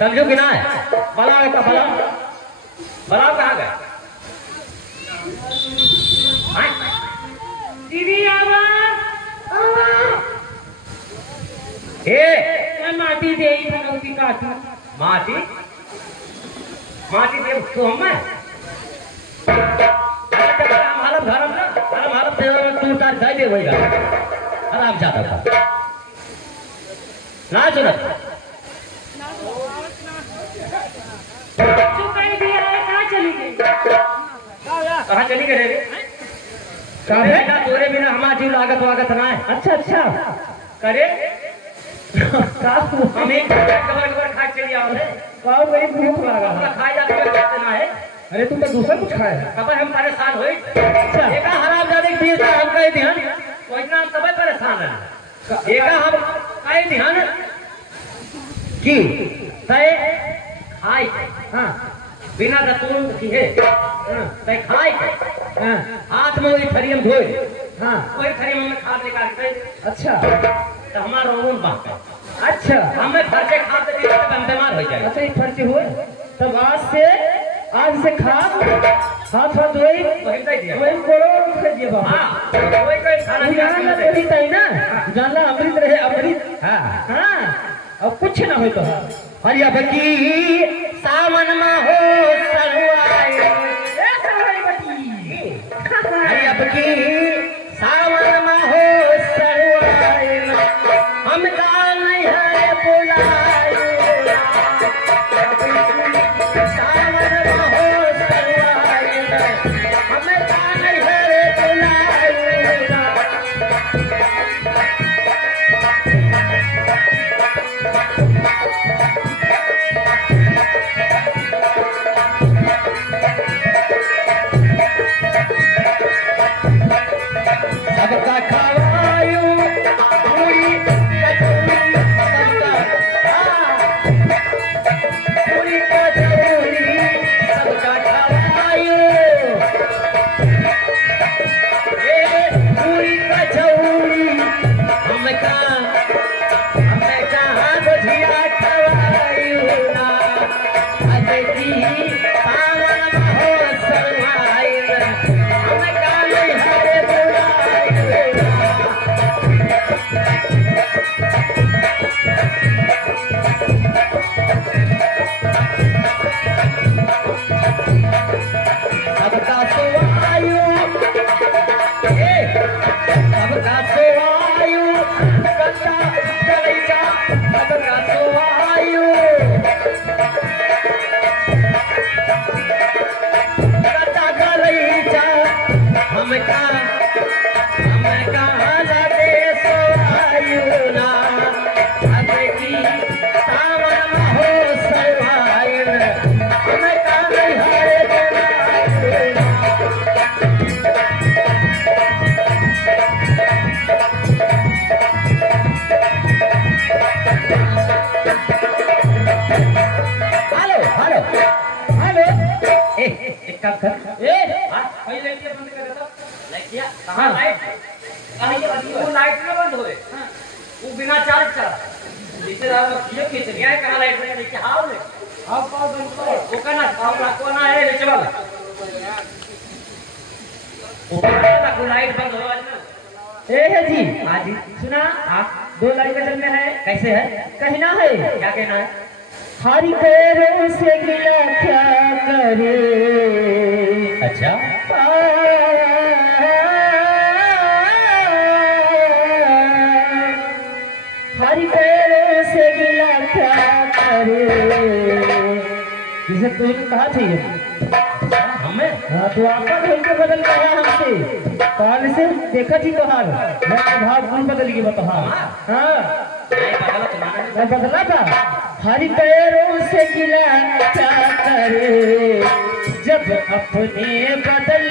समझो कि ना है? बलाओ का बलाओ, बलाओ कहाँ गए? दीदी आवा ए माटी दे भगवती काटू माटी माटी दे तो हम हालत धर्म ना धर्म हालत तू तार जाए दे वही आराम जाता था ना सुना जो कहीं भी आए कहाँ चली गई? कहाँ चली गए? तोरे बिना हमारी लागत वागत ना है। अच्छा अच्छा करे हम एक कबर खा चली आओ काऊ गई भूख लगा खाई जाते ना है। अरे तुम तो दूसरा कुछ खाए कबर हम परेशान हुई। अच्छा एका हराम जाने के लिए हम कहे ध्यान तो इतना हम सब परेशान है। एका हम कहे ध्यान की तय खाई हाँ बिना दतून की है तय खाई हाथ में वही थरी हम धोए हाँ वही थरी में खाद निकाल के अच्छा तो हमारा रोन बात अच्छा हमें खर्चे खाते नहीं तो हम बीमार हो जाए। अच्छा ये खर्चे हुए तब आज से खाद हाथ हाथ धोई वही कह दिया वही कोड़ो कर दिया बाबा। हां वही कोई खाना नहीं जानला तभी तई ना जानला अमृत रहे अमृत हां हाँ अब कुछ ना हो तो हरिया बकी सावन में हो सरुआए हरिया बकी सावन में हो सरुआए हम का नहीं है बुलाए सावन में हो सरुआए हम का नहीं है बुलाए सबका खवायो पूरी कचौरी पूरी कचौरी सबका खवायो पूरी कचौरी हमें कहाँ गुझिया खवायो ना अजकी सावन में हो सरवाइल हमें कहाँ नहीं हरे सबका सुवायु सबका सुवायु कच्चा कलेजा सबका सुवायु कच्चा कलेजा हम कहाँ लगे सुवायु ना अब की सावन में हो सरवाइल हम कहाँ नहीं हरे हेलो हेलो हेलो एक काम कर पहले लाइट बंद कर देता लाइट किया कहां लाइट कहां ये वो लाइट ना बंद होए वो बिना चार्ज चला रिश्तेदार लोग किए के चले आए कहां लाइट बंद नहीं हां ले आप पाव बंद करो वो कहना पाव को ना है ले चला वो कहना को लाइट बंद हो आज ए है जी हां जी सुना हां 2 लाइन का चलने है कैसे है कहना है क्या कहना है हरि पैरों से गिला क्या करे अच्छा हरि पैरों से गिला क्या करे जिसे तुमने कहा चाहिए हमें हाँ तो आपका घर को बदल गया हमसे काल से देखा थी तो हाल मैं भाव कौन बदल गई बता हाँ मैं बदला था हरि पैरों से गिला क्या करे जब अपने बदल